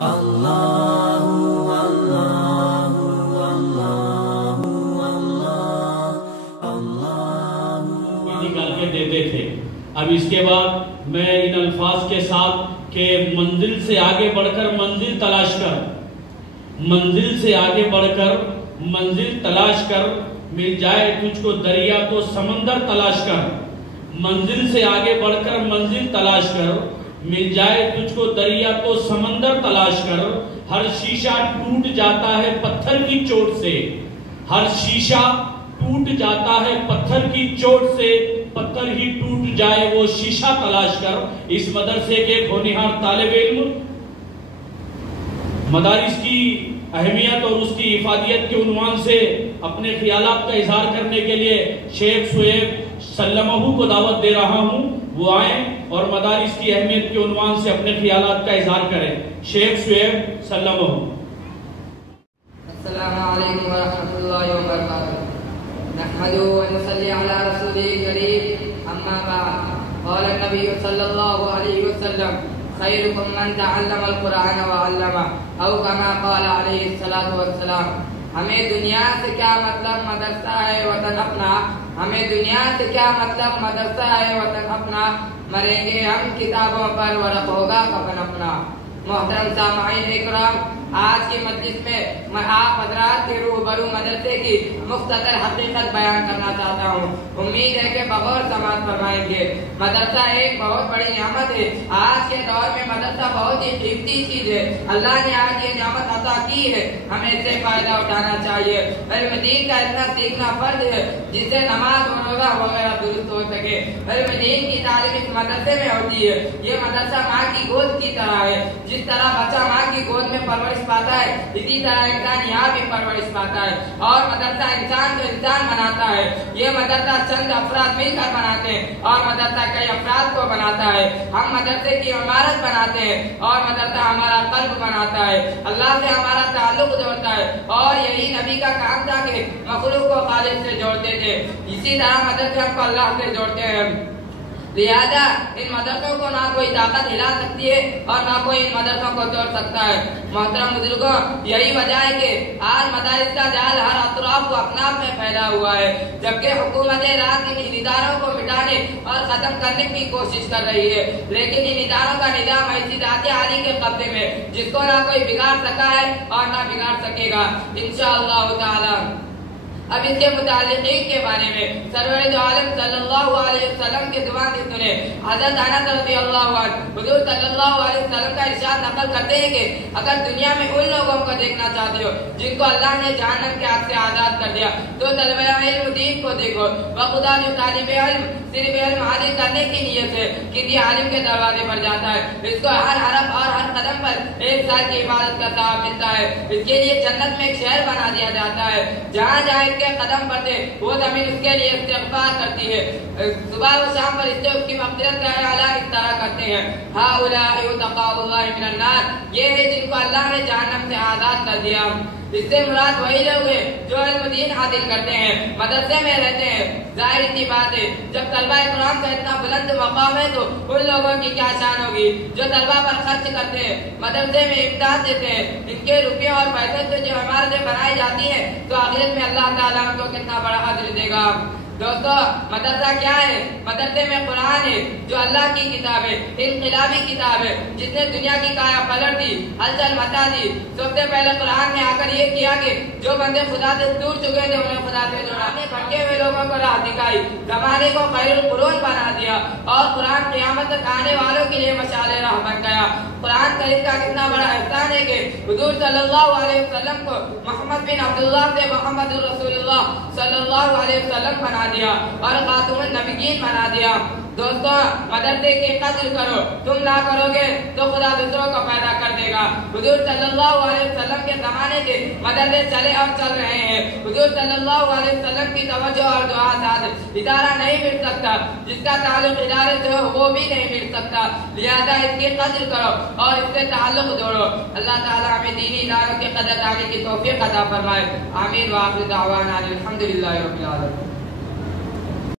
نکال کے دیتے تھے. اب اس کے بعد میں ان الفاظ کے ساتھ کہ منزل سے آگے بڑھ کر منزل تلاش کر، منزل سے آگے بڑھ کر منزل تلاش کر، مل جائے تجھ کو دریا تو سمندر تلاش کر. منزل سے آگے بڑھ کر منزل تلاش کر، مل جائے تجھ کو دریا تو سمندر تلاش کر. ہر شیشہ ٹوٹ جاتا ہے پتھر کی چوٹ سے، ہر شیشہ ٹوٹ جاتا ہے پتھر کی چوٹ سے، پتھر ہی ٹوٹ جائے وہ شیشہ تلاش کر. اس مدرسے کے ہونہار طالب علم مدارس کی اہمیت اور اس کی افادیت کے عنوان سے اپنے خیالات کا اظہار کرنے کے لیے شیخ شعیب سلمہ کو دعوت دے رہا ہوں. وہ آئیں اور مدارس کی اہمیت کے عنوان سے اپنے خیالات کا اظہار کریں. شیخ شعیب سلمہ. السلام علیکم ورحمۃ اللہ وبرکاتہ. نحمده ونصلي على رسوله الكريم. اما بعد، قال النبي صلی اللہ علیہ وسلم: خیرکم من تعلم القرآن وعلمہ، او کما قال علیہ الصلاۃ والسلام. ہمیں دنیا سے کیا مطلب، مدرسہ ہے وطن اپنا. ہمیں دنیا سے کیا مطلب، مدرسہ ہے وطن اپنا. مریں گے ہم کتابوں پر، ورق ہوگا کفن اپنا. محترم سامعین اکرام، آج کی مجلس میں آپ حضرات کے روبرو مدرسے کی مختصر حقیقت بیان کرنا چاہتا ہوں. امید ہے کہ بغور سماعت فرمائیں گے. مدرسہ ایک بہت بڑی نعمت ہے. آج کے دور میں مدرسہ بہت ہی قیمتی چیز ہے. اللہ نے آج یہ نعمت عطا کی ہے، ہمیں اس سے فائدہ اٹھانا چاہیے. علم دین کا اتنا سیکھنا فرض ہے جس سے نماز و روزہ وغیرہ درست ہو سکے. علم دین کی تعلیم اس مدرسے میں ہوتی ہے. یہ مدرسہ ماں کی گود کی طرح ہے. جس طرح بچہ ماں کی گود میں پرورش پاتا ہے، اسی طرح انسان یہاں بھی پرورش پاتا ہے. اور مدرسہ انسان کو انسان بناتا ہے. یہ مدرسہ چند افراد مل کر بناتے ہیں اور مدرسہ کئی افراد کو بناتا ہے. ہم مدرسے کی عمارت بناتے ہیں اور مدرسہ ہمارا قلب بناتا ہے. اللہ سے ہمارا تعلق جوڑتا ہے اور یہی نبی کا کام تھا کہ مخلوق کو خالق سے جوڑتے تھے. اسی طرح مدرسے ہم کو اللہ سے جوڑتے ہیں. لہذا ان مدرسوں کو نہ کوئی طاقت ہلا سکتی ہے اور نہ کوئی ان مدرسوں کو توڑ سکتا ہے. محترم بزرگوں، یہی وجہ ہے کہ آج مدارس کا جال ہر اطراف کو اپنا میں پھیلا ہوا ہے، جبکہ حکومت رات ان اداروں کو مٹانے اور ختم کرنے کی کوشش کر رہی ہے. لیکن ان اداروں کا نظام ایسی ذات عالی کے قبضے میں جس کو نہ کوئی بگاڑ سکا ہے اور نہ بگاڑ سکے گا انشاءاللہ تعالی. اب اس کے متعلقین کے بارے میں سرور دو عالم صلی اللہ علیہ وسلم کے زبان سے سنے. حضرت انس رضی اللہ عنہ حضور صلی اللہ علیہ وسلم کا ارشاد نقل کرتے ہیں کہ اگر دنیا میں ان لوگوں کو دیکھنا چاہتے ہو جن کو اللہ نے جہنم کے آگ سے آزاد کر دیا تو طلبہ علم دین کو دیکھو. بخدا جو طالب علم صرف علم حاصل کرنے کی نیت سے کسی عالم کے دروازے پر جاتا ہے، اس کو ہر حرف اور ہر قدم پر 1 سال کی عبادت کا ثواب ملتا ہے. اس کے لیے جنت میں ایک شہر بنا دیا جاتا ہے. جہاں جہاں کے قدم پڑتے وہ زمین اس کے لیے استغفار کرتی ہے. صبح و شام پر اس سے اس کی مغفرت کا اعلان اس طرح کرتے ہیں: ہؤلاء یتقوا اللہ من النار. یہ ہے جن کو اللہ نے جہنم سے آزاد کر دیا. اس سے مراد وہی لوگ ہیں جو علم دین حاصل کرتے ہیں، مدرسے میں رہتے ہیں. ظاہر سی بات ہے جب طلبہ کرام کا اتنا بلند مقام ہے تو ان لوگوں کی کیا شان ہوگی جو طلبہ پر خرچ کرتے ہیں، مدرسے میں امداد دیتے ہیں. ان کے روپے اور پیسے سے جو عمارتیں بنائی جاتی ہیں تو آخرت میں اللہ تعالیٰ ان کو کتنا بڑا اجر دے گا. دوستو، مدرسہ کیا ہے؟ مدرسے میں قرآن ہے جو اللہ کی کتاب ہے، انقلابی کتاب ہے جس نے دنیا کی کایا پلٹ دی، ہلچل مچا دی. سب سے پہلے قرآن نے آ کر یہ کیا کہ جو بندے خدا سے دور چکے تھے انہیں خدا سے جوڑا. بھٹکے ہوئے لوگوں کو راہ دکھائی، زمانے کو خیر القرون بنا دیا اور قرآن قیامت تک آنے والوں کے لیے مشعل راہ بن گیا. قرآن کریم کا کتنا بڑا احسان ہے کہ حضور صلی اللہ علیہ وسلم کو محمد بن عبداللہ سے محمد رسول اللہ صلی اللہ علیہ وسلم بنا دیا اور خاتم النبیین بنا دیا. دوستو، مدرسے کی قدر کرو. تم نہ کرو گے تو خدا دوسروں کو پیدا کر دے گا. حضور صلی اللہ علیہ وسلم کے زمانے سے مدرسے چلے اور چل رہے ہیں. حضور صلی اللہ علیہ وسلم کی توجہ اور دعا ساتھ ادارہ نہیں مل سکتا، جس کا تعلق ادارے سے ہو وہ بھی نہیں مل سکتا. لہذا اس کی قدر کرو اور اس سے تعلق جوڑو. اللہ تعالیٰ ہمیں دینی اداروں کی قدر دانی کی توفیق عطا فرمائے. آمین. وآخر دعوانا الحمدللہ رب العالمین.